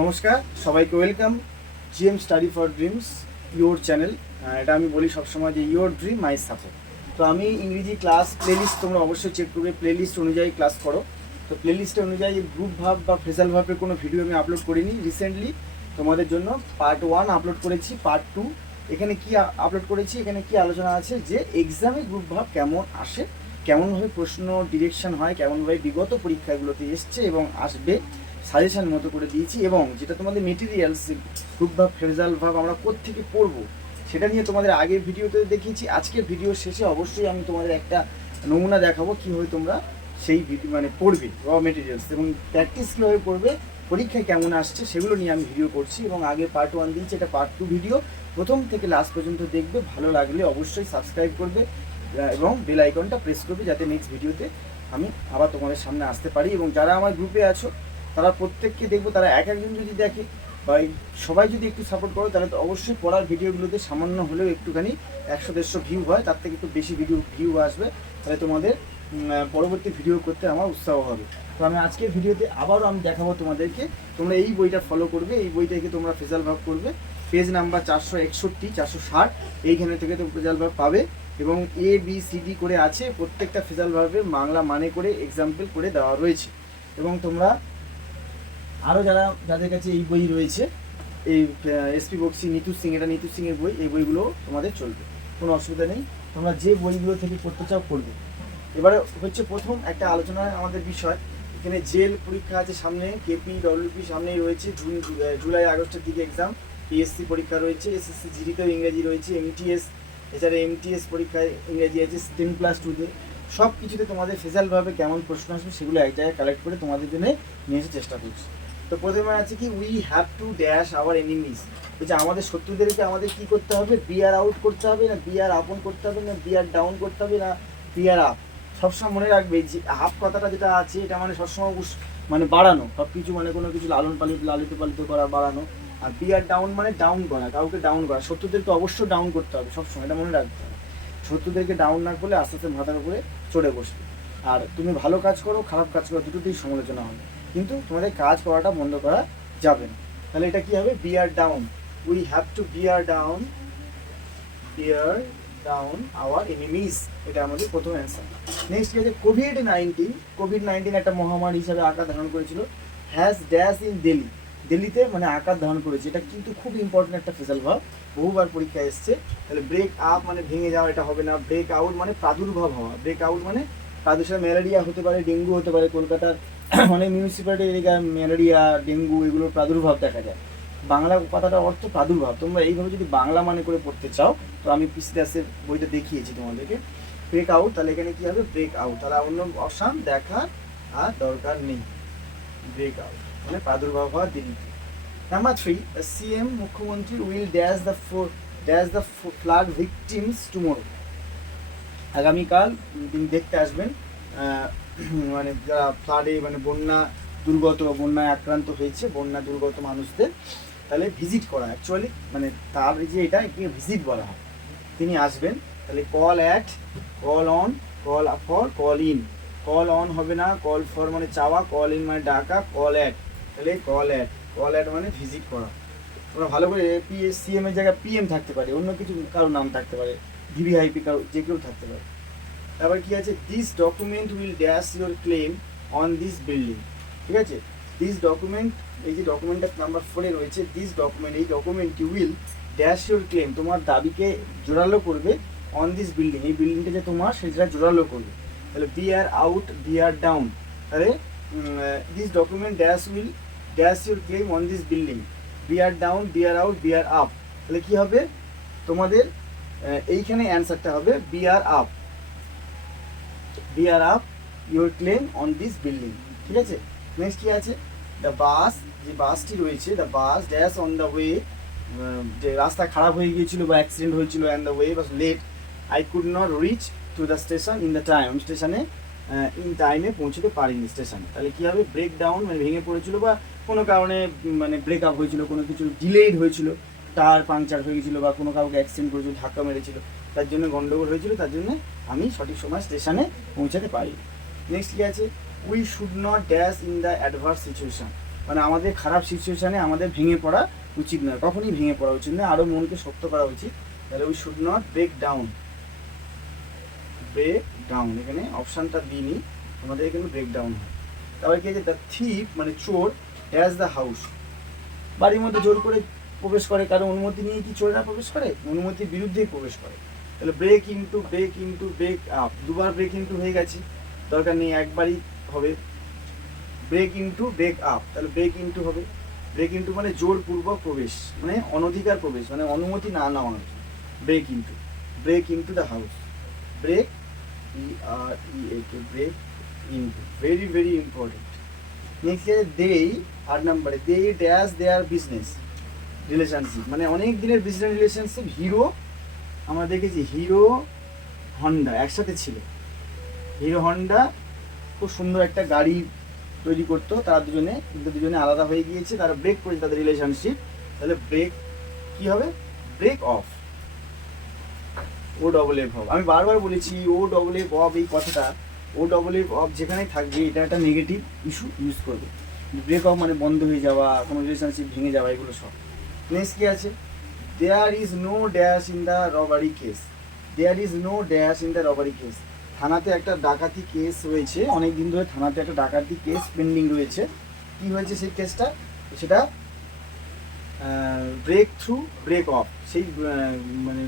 নমস্কার, সবাইকে welcome. GM study for dreams your channel. এটা আমি বলি সবসময় যে ইয়োর ড্রিম, মাই সাপোর্ট। তো আমি ইংরেজি ক্লাস প্লেলিস্ট তোমরা অবশ্যই চেক করবে। প্লেলিস্ট অনুযায়ী ক্লাস করো। তো প্লেলিস্ট অনুযায়ী গ্রুপ ভাব বা ফেজাল ভাবের কোনো ভিডিও আমি আপলোড করিনি রিসেন্টলি তোমাদের জন্য পার্ট ওয়ান আপলোড করেছি পার্ট টু এখানে কি আপলোড করেছি, এখানে কি আলোচনা আছে যে এক্সামে গ্রুপ ভাব কেমন আসে, কেমনভাবে প্রশ্ন ডিরেকশন হয়, কেমনভাবে বিগত পরীক্ষাগুলোতে এসছে এবং আসবে। সাজেশন মতো করে দিয়েছি এবং যেটা তোমাদের মেটেরিয়ালস গ্রুপ ভাব ফেজাল ভাব আমরা কোত্থেকে পড়ব, সেটা নিয়ে তোমাদের আগের ভিডিওতে দেখিয়েছি। আজকের ভিডিও শেষে অবশ্যই আমি তোমাদের একটা নমুনা দেখাবো কীভাবে তোমরা সেই ভিডিও মানে পড়বে র মেটেরিয়ালস এবং প্র্যাকটিস কীভাবে পড়বে, পরীক্ষায় কেমন আসছে সেগুলো নিয়ে আমি ভিডিও করছি এবং আগে পার্ট ওয়ান দিয়েছি, এটা পার্ট টু ভিডিও প্রথম থেকে লাস্ট পর্যন্ত দেখবে, ভালো লাগলে অবশ্যই সাবস্ক্রাইব করবে এবং বেল আইকনটা প্রেস করবে যাতে নেক্সট ভিডিওতে আমি আবার তোমাদের সামনে আসতে পারি এবং যারা আমার গ্রুপে আছো তারা প্রত্যেককে দেখব, তারা এক একজন যদি দেখে, বা সবাই যদি একটু সাপোর্ট করো, তাহলে তো অবশ্যই পড়ার ভিডিওগুলোতে সামান্য হলেও একটুখানি একশো দেড়শো ভিউ হয়, তার থেকে একটু বেশি ভিডিও ভিউ আসবে, তাহলে তোমাদের পরবর্তী ভিডিও করতে আমার উৎসাহ হবে। তো আমি আজকের ভিডিওতে আবারও আমি দেখাবো তোমাদেরকে, তোমরা এই বইটা ফলো করবে, এই বইটাকে তোমরা ফেজাল ভাব করবে পেজ নাম্বার চারশো একষট্টি, চারশো ষাট, এইখানে থেকে তো ফেজাল ভাব পাবে, এবং এ বি সি ডি করে আছে, প্রত্যেকটা ফেজাল ভাবে বাংলা মানে করে এক্সাম্পল করে দেওয়া রয়েছে। এবং তোমরা আরও যারা, যাদের কাছে এই বই রয়েছে, এই এসপি বক্সি নিতু সিং, এটা নিতু সিং এর বই, এই বইগুলো তোমাদের চলবে, কোনো অসুবিধা নেই। তোমরা যে বইগুলো থেকে পড়তে চাও, পড়বে। এবারে হচ্ছে প্রথম একটা আলোচনার আমাদের বিষয়। এখানে জেল পরীক্ষা আছে সামনে কেপি ডব্লিউপি সামনেই রয়েছে, জুন জুলাই, আগস্টের দিকে এক্সাম পিএসসি পরীক্ষা রয়েছে এসএসসি জিডিতেও ইংরেজি রয়েছে এমটিএস এছাড়া এমটিএস পরীক্ষায় ইংরেজি আছে টেন প্লাস টুতে সব কিছুতে তোমাদের ফেজালভাবে কেমন প্রশ্ন আসবে, সেগুলো এক জায়গায় কালেক্ট করে তোমাদের জন্য নিয়ে আসার চেষ্টা করছি। তো প্রথমে আছে কি we have to dash our enemies বলছে, আমাদের শত্রুদেরকে আমাদের কি করতে হবে? বিয়ার আউট করতে হবে না? বিয়ার আপন করতে হবে না? বিয়ার ডাউন করতে হবে না? বিয়ার আপ সবসময় মনে রাখবে যে হাফ কথাটা যেটা আছে, এটা মানে সবসময় মানে বাড়ানো। সব কিছু মানে কোনো কিছু লালন পালিত, লালিত পালিত করা, বাড়ানো। আর বিয়ার ডাউন মানে ডাউন করা, কাউকে ডাউন করা। শত্রুদেরকে অবশ্যই ডাউন করতে হবে সবসময়, এটা মনে রাখতে হবে। শত্রুদেরকে ডাউন না করলে আস্তে আস্তে মাথার উপরে চড়ে বসবে। আর তুমি ভালো কাজ করো, খারাপ কাজ করো, দুটোতেই সমালোচনা হবে। কিন্তু তোমাদের কাজ করাটা বন্ধ করা যাবে না। তাহলে এটা কি হবে? Bear down we have to bear down bear down our enemies এটা আমাদের প্রথম অ্যান্সার নেক্সট আছে? কোভিড নাইন্টিন কোভিড নাইন্টিন একটা মহামারী হিসাবে আকার ধারণ করেছিল। হ্যাজ ড্যাশ ইন দিল্লি দিল্লিতে মানে আকার ধারণ করেছে। এটা কিন্তু খুব ইম্পর্টেন্ট একটা ফেসাল ভাব। বহুবার পরীক্ষায় এসছে। তাহলে ব্রেক আপ মানে ভেঙে যাওয়া এটা হবে না। ব্রেক আউট মানে প্রাদুর্ভাব হওয়া। ব্রেক আউট মানে প্রাদুর্ভাব ম্যালেরিয়া হতে পারে ডেঙ্গু হতে পারে, কলকাতার অনেক মিউনিসিপ্যালিটি এলাকায় ম্যালেরিয়া, ডেঙ্গু এগুলোর প্রাদুর্ভাব দেখা যায়। বাংলা কথাটা অর্থ প্রাদুর্ভাব। তোমরা এইভাবে যদি বাংলা মানে করে পড়তে চাও, তো আমি পিসি দাসের বইটা দেখিয়েছি তোমাদেরকে। ব্রেক আউট তাহলে এখানে কি হবে? ব্রেক আউট তাহলে অন্য অপশান দেখার আর দরকার নেই। ব্রেক আউট মানে প্রাদুর্ভাব হওয়া দিল্লিতে নাম্বার থ্রি সিএম মুখ্যমন্ত্রী will dash the for dash the flood victims tomorrow আগামীকাল তিনি দেখতে আসবেন মানে যারা ফ্লাডে মানে বন্যা দুর্গত বন্যায় আক্রান্ত হয়েছে, বন্যা দুর্গত মানুষদের তাহলে ভিজিট করা অ্যাকচুয়ালি মানে তার যে এটা একে ভিজিট বলা হয়। তিনি আসবেন, তাহলে call at call on call for call in call on হবে না কল ফর মানে চাওয়া কল ইন মানে ডাকা কল অ্যাট তাহলে কল অ্যাট কল অ্যাট মানে ভিজিট করা। তোমরা ভালো করে পিএস সিএম এর জায়গায় পিএম থাকতে পারে, অন্য কিছু কারোর নাম থাকতে পারে ভিভিআইপি কারও, যে কেউ থাকতে পারে। তারপর কি আছে? This document will dash your claim on this building ঠিক আছে? দিস ডকুমেন্ট এই যে ডকুমেন্টটা নাম্বার ফোরে রয়েছে দিস ডকুমেন্ট এই ডকুমেন্টটি উইল ড্যাশ ইউর ক্লেম তোমার দাবিকে জোরালো করবে অন দিস বিল্ডিং এই বিল্ডিংটা যে তোমার সেটা জোরালো করবে। তাহলে bear out bear down তাহলে this document dash will dash your claim on this building bear down bear out bear up তাহলে কী হবে? তোমাদের এইখানে অ্যান্সারটা হবে bear up bear up your claim on this building ঠিক আছে? নেক্সট কি আছে? দ্য বাস যে বাসটি রয়েছে the bus dash on the way যে রাস্তা খারাপ হয়ে গিয়েছিল বা অ্যাক্সিডেন্ট হয়েছিল and the way bus late I could not reach to the station in the time স্টেশনে ইন টাইমে পৌঁছতে পারিনি স্টেশনে তাহলে কী হবে? ব্রেক ডাউন মানে ভেঙে পড়েছিল বা কোনো কারণে মানে ব্রেক আপ হয়েছিল, কোনো কিছু ডিলেড হয়েছিল টায়ার পাংচার হয়ে গেছিল বা কোনো কাউকে অ্যাক্সিডেন্ট করেছিল, ধাক্কা মেরেছিল, তার জন্য গন্ডগোল হয়েছিল, তার জন্য আমি সঠিক সময় স্টেশনে পৌঁছাতে পারি। নেক্সট কি আছে? We should not dash in the adverse situation মানে আমাদের খারাপ সিচুয়েশানে আমাদের ভেঙে পড়া উচিত নয়, কখনই ভেঙে পড়া উচিত নয় আরও মনকে শক্ত করা উচিত। তাহলে we should not break down break down এখানে অপশানটা দিইনি, আমাদের এখানে ব্রেক ডাউন হয়। তারপরে কি আছে? দ্য থিপ মানে চোর ড্যাশ দ্য হাউস বাড়ির মধ্যে জোর করে প্রবেশ করে, কারণ অনুমতি নিয়ে কি চোরেরা প্রবেশ করে? অনুমতির বিরুদ্ধেই প্রবেশ করে। তাহলে break into break into break up দুবার ব্রেক ইনটু হয়ে গেছে। দরকার নেই, একবারই হবে। ব্রেক ইনটু ব্রেক আপ তাহলে ব্রেক ইনটু হবে। ব্রেক ইনটু মানে জোরপূর্বক প্রবেশ মানে অনধিকার প্রবেশ মানে অনুমতি না নেওয়া। Break into break into the house break E R E A K break into very very important next দেই আট নাম্বারে they dash their business relationship মানে অনেক দিনের বিজনেস রিলেশনশিপ হিরো আমরা দেখেছি হিরো হন্ডা একসাথে ছিল। হিরো হন্ডা খুব সুন্দর একটা গাড়ি তৈরি করতো, তারা দুজনে, কিন্তু দুজনে আলাদা হয়ে গিয়েছে, তারা ব্রেক করেছে তাদের রিলেশনশিপ তাহলে ব্রেক কি হবে? Break off O double F off আমি বারবার বলেছি ও ডবল এফ অফ এই কথাটা ও ডবল এফ অফ যেখানেই থাকবে, এটা একটা নেগেটিভ ইস্যু ইউজ করবে। ব্রেক অফ মানে বন্ধ হয়ে যাওয়া, কোনো রিলেশনশিপ ভেঙে যাওয়া, এগুলো সব। নেক্সট কি আছে? There is no dash in the robbery case there is no dash in the robbery case থানাতে একটা ডাকাতি কেস রয়েছে। অনেক দিন ধরে থানাতে একটা ডাকাতি কেস পেন্ডিং রয়েছে। কি হয়েছে সেই কেসটা সেটা ব্রেক থ্রু ব্রেক অফ সেই মানে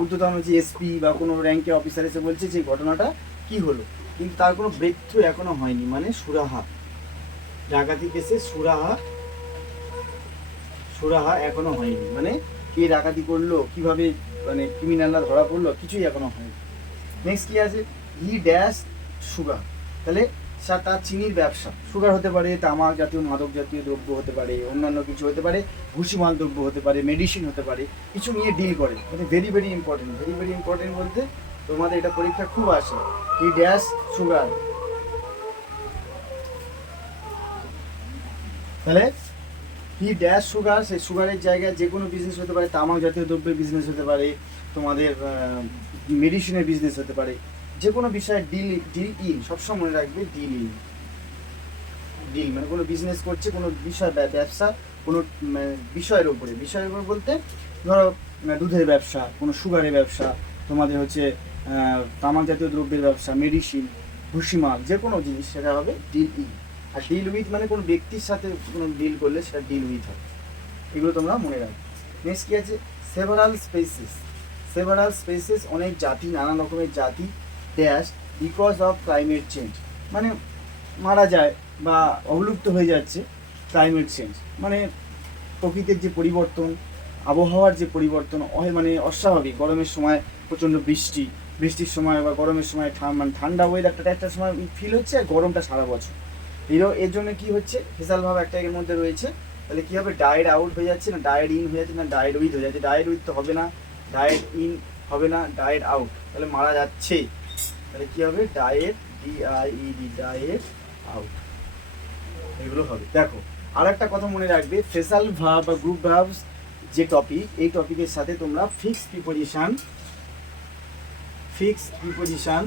ঊর্ধ্বতন যে এসপি বা কোনো র্যাঙ্কের অফিসার এসে বলছে যে ঘটনাটা কি হলো। কিন্তু তার কোনো ব্রেক থ্রু এখনও হয়নি। মানে সুরাহা। ডাকাতি কেসে সুরাহা সুরাহা এখনও হয়নি। মানে কে ডাকাতি করল, কীভাবে মানে ক্রিমিনালরা ধরা পড়ল, কিছুই এখনও হয়নি। নেক্সট কি আছে? হি ড্যাশ সুগার তাহলে তার চিনির ব্যবসা। সুগার হতে পারে, তামাক জাতীয়, মাদক জাতীয় দ্রব্য হতে পারে, অন্যান্য কিছু হতে পারে ভুসিমাল দ্রব্য হতে পারে মেডিসিন হতে পারে, কিছু নিয়ে ডিল করে। মানে very very important very very important বলতে তোমাদের এটা পরীক্ষা খুব আসে। হি ড্যাশ সুগার তাহলে হি ড্যাশ সুগার সেই সুগারের জায়গায় যে কোনো বিজনেস হতে পারে, তামাক জাতীয় দ্রব্যের বিজনেস হতে পারে, তোমাদের মেডিসিনের বিজনেস হতে পারে। যে কোনো বিষয়ে ডিল ডিল ইন সবসময় মনে রাখবে ডিল ইন ডিল মানে কোনো বিজনেস করছে, কোনো বিষয়, ব্যা- ব্যবসা, কোনো মানে বিষয়ের উপরে। বিষয়ের উপরে বলতে, ধরো দুধের ব্যবসা, কোনো সুগারের ব্যবসা, তোমাদের হচ্ছে তামাক জাতীয় দ্রব্যের ব্যবসা মেডিসিন ভুসিমাল যে কোনো জিনিস, সেটা হবে ডিল ইন আর ডিল উইথ মানে কোনো ব্যক্তির সাথে কোনো ডিল করলে সেটা ডিল উইথ হয়। এগুলো তোমরা মনে রাখবে। নেক্সট কি আছে? সেভারাল স্পেসিস সেভারাল স্পেসিস অনেক জাতি, নানা রকমের জাতি dash because of climate change মানে মারা যায় বা অবলুপ্ত হয়ে যাচ্ছে ক্লাইমেট চেঞ্জ মানে প্রকৃতির যে পরিবর্তন, আবহাওয়ার যে পরিবর্তন মানে অস্বাভাবিক। গরমের সময় প্রচণ্ড বৃষ্টি, বৃষ্টির সময় বা গরমের সময় মানে ঠান্ডা ওয়েদারটা একটা সময় ফিল হচ্ছে আর গরমটা সারা বছর। এরও এর জন্য কি হচ্ছে? ফেসাল ভাব একটা এর মধ্যে রয়েছে। তাহলে কি হবে? ডায়েট আউট হয়ে যাচ্ছে না? ডায়েট ইন হয়ে যাচ্ছে না? ডায়েট উইথ হয়ে যাচ্ছে। ডায়েট উইথ তো হবে না। ডায়েট ইন হবে না। ডায়েট আউট তাহলে মারা যাচ্ছে। তাহলে কি হবে? Diet D I E D diet out এগুলো হবে। দেখো আর একটা কথা মনে রাখবে। ফেসাল ভাব বা গ্রুপ ভার্বস যে টপিক এই টপিকের সাথে তোমরা fixed preposition fixed preposition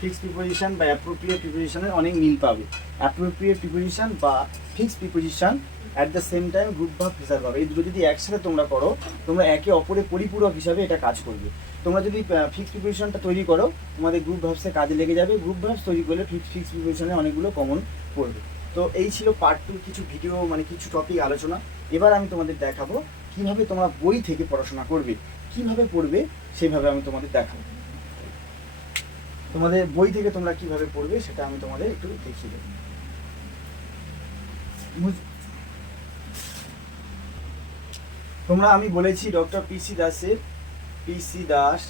fix preposition বা অ্যাপ্রোপ্রিয়েট প্রিপোজিশনের অনেক মিল পাবে। অ্যাপ্রোপ্রিয়েট প্রিপোজিশন বা fixed preposition at the same time group verb phrasal পাবে। এই দুটো যদি একসাথে তোমরা করো, তোমরা একে অপরের পরিপূরক হিসাবে এটা কাজ করবে। তোমরা যদি ফিক্সড প্রিপোজিশনটা তৈরি করো, তোমাদের গ্রুপ ভাবসে কাজে লেগে যাবে। গ্রুপ ভাবস তৈরি করলে ফিক্সড ফিক্স প্রিপোজিশনে অনেকগুলো কমন পড়বে তো এই ছিল পার্ট টু কিছু ভিডিও মানে কিছু টপিক আলোচনা। এবার আমি তোমাদের দেখাবো কীভাবে তোমরা বই থেকে পড়াশোনা করবে, কীভাবে পড়বে, সেভাবে আমি তোমাদের দেখাবো। তোমাদের বই থেকে তোমরা কীভাবে পড়বে সেটা আমি তোমাদের একটু দেখিয়ে দেবো। তোমরা, আমি বলেছি ডক্টর পিসি দাসের পিসি দাস,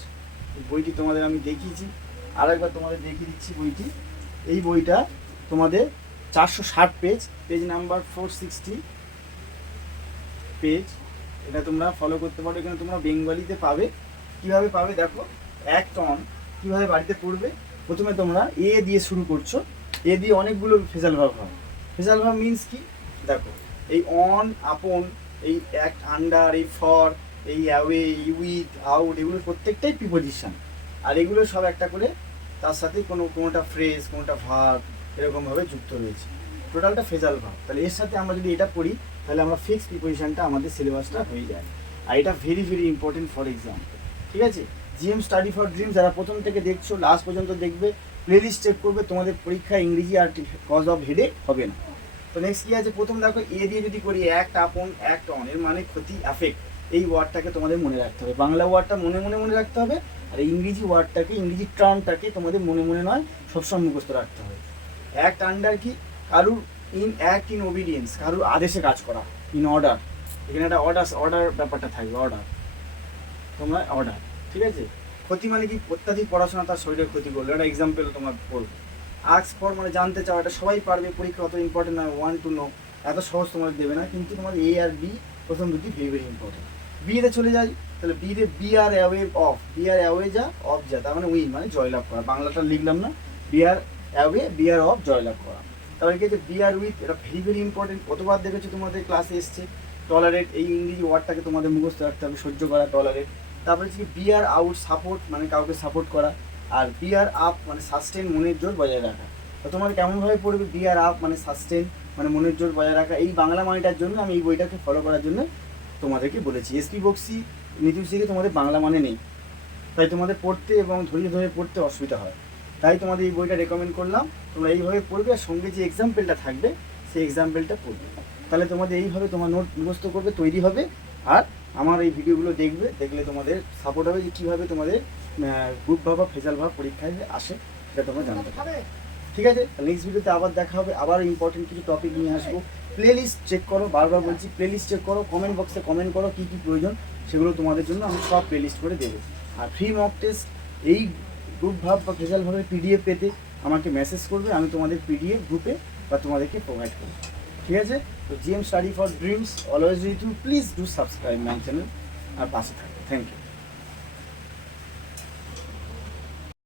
বইটি তোমাদের আমি দেখিয়েছি। আর একবার তোমাদের দেখিয়ে দিচ্ছি বইটি। এই বইটা তোমাদের চারশো ষাট page page number four sixty page. এটা তোমরা ফলো করতে পারো। এখানে তোমরা বেঙ্গলিতে পাবে। কীভাবে পাবে দেখো? এক টন কীভাবে বাড়িতে পড়বে প্রথমে তোমরা এ দিয়ে শুরু করছ। এ দিয়ে অনেকগুলো ফেজাল ভাব হয় ফেজাল ভাব মিন্স কি? দেখো, এই অন আপন এই এক আন্ডার এই ফর এই অ্যাওয়ে উইথ আউট এগুলো প্রত্যেকটাই প্রিপোজিশন আর এগুলো সব একটা করে তার সাথে কোনো, কোনোটা ফ্রেজ কোনোটা ভাব এরকমভাবে যুক্ত রয়েছে। টোটালটা ফেজাল ভাব তাহলে এর সাথে আমরা যদি এটা পড়ি তাহলে আমরা ফিক্স প্রিপোজিশনটা আমাদের সিলেবাসটা হয়ে যায়। আর এটা very very important for example ঠিক আছে? জিএম স্টাডি ফর ড্রিম যারা প্রথম থেকে দেখছ লাস্ট পর্যন্ত দেখবে প্লেলিস্ট চেক করবে, তোমাদের পরীক্ষা ইংরেজি আর কজ অফ হেডে হবে না। তো নেক্সট কি আছে? প্রথম দেখো এ দিয়ে যদি করি অ্যাক্ট আপন অ্যাক্ট অন এর মানে ক্ষতি অ্যাফেক্ট এই ওয়ার্ডটাকে তোমাদের মনে রাখতে হবে। বাংলা ওয়ার্ডটা মনে মনে মনে রাখতে হবে, আর ইংরেজি ওয়ার্ডটাকে ইংরেজি টার্মটাকে তোমাদের মনে মনে নয়, সবসময় মুখস্থ রাখতে হবে। অ্যাক্ট আন্ডার কি? কারুর ইন অ্যাক্ট ইন ওবিডিয়েন্স কারুর আদেশে কাজ করা ইন অর্ডার এখানে একটা অর্ডার অর্ডার ব্যাপারটা থাকবে অর্ডার তোমরা অর্ডার ঠিক আছে? ক্ষতি মানে কি? অত্যাধিক পড়াশোনা তার শরীরের ক্ষতি করল। একটা এক্সাম্পল তোমার বলব। আর্টস ফর মানে জানতে চাও এটা সবাই পারবে, পরীক্ষা অত ইম্পর্টেন্ট নয় ওয়ান টু নো এত সহজ তোমাদের দেবে না, কিন্তু তোমার এ আর বি প্রথম দুটি ভেরি ভেরি ইম্পর্টেন্ট বিতে চলে যাই, তাহলে বিতে bear away of bear away যা অফ যা, তার মানে উইন মানে জয়লাভ করা। বাংলাটা লিখলাম না bear away bear off জয়লাভ করা। তারপরে কি আছে বি আর উইথ এটা ভেরি ভেরি ইম্পর্টেন্ট কতবার দেখেছ তোমাদের ক্লাসে এসছে? টলারেট এই ইংরেজি ওয়ার্ডটাকে তোমাদের মুখস্থ রাখতে হবে, সহ্য করা টলারেট তারপরে হচ্ছে বি আর আউট সাপোর্ট মানে কাউকে সাপোর্ট করা, আর বি আর আপ মানে সাস্টেন মনের জোর বজায় রাখা। তো তোমার কেমনভাবে পড়বে বি আর আপ মানে সাস্টেন মানে মনের জোর বজায় রাখা? এই বাংলা মানিটার জন্য আমি এই বইটাকে ফলো করার জন্য তোমাদেরকে বলেছি। এসপি বক্সি নীতি থেকে তোমাদের বাংলা মানে নেই। তাই তোমাদের পড়তে এবং ধরিয়ে ধরে পড়তে অসুবিধা হয়। তাই তোমাদের এই বইটা রেকমেন্ড করলাম। তোমরা এইভাবে পড়বে আর সঙ্গে যে এক্সাম্পলটা থাকবে, সেই এক্সাম্পলটা পড়বে। তাহলে তোমাদের এইভাবে তোমার নোট মুখস্থ করবে, তৈরি হবে। আর আমার এই ভিডিওগুলো দেখবে, দেখলে তোমাদের সাপোর্ট হবে যে কীভাবে তোমাদের গ্রুপ ভাব বা ফেজাল ভাব পরীক্ষায় আসে, সেটা তোমরা জানতে পারবে। ঠিক আছে? নেক্সট ভিডিওতে আবার দেখা হবে, আবার ইম্পর্টেন্ট কিছু টপিক নিয়ে আসব। প্লে লিস্ট চেক করো, বারবার বলছি প্লে লিস্ট চেক করো কমেন্ট বক্সে কমেন্ট করো, কী কী প্রয়োজন, সেগুলো তোমাদের জন্য আমি সব প্লে লিস্ট করে দেবো। আর ফ্রি মক টেস্ট এই গ্রুপ ভাব বা ফেজাল ভাবের পিডিএফ পেতে আমাকে মেসেজ করবে, আমি তোমাদের পিডিএফ গ্রুপে বা তোমাদেরকে প্রোভাইড করব। ঠিক আছে? তো GM study for dreams always Ritu please do subscribe my channel আর পাশে থাকবে থ্যাংক ইউ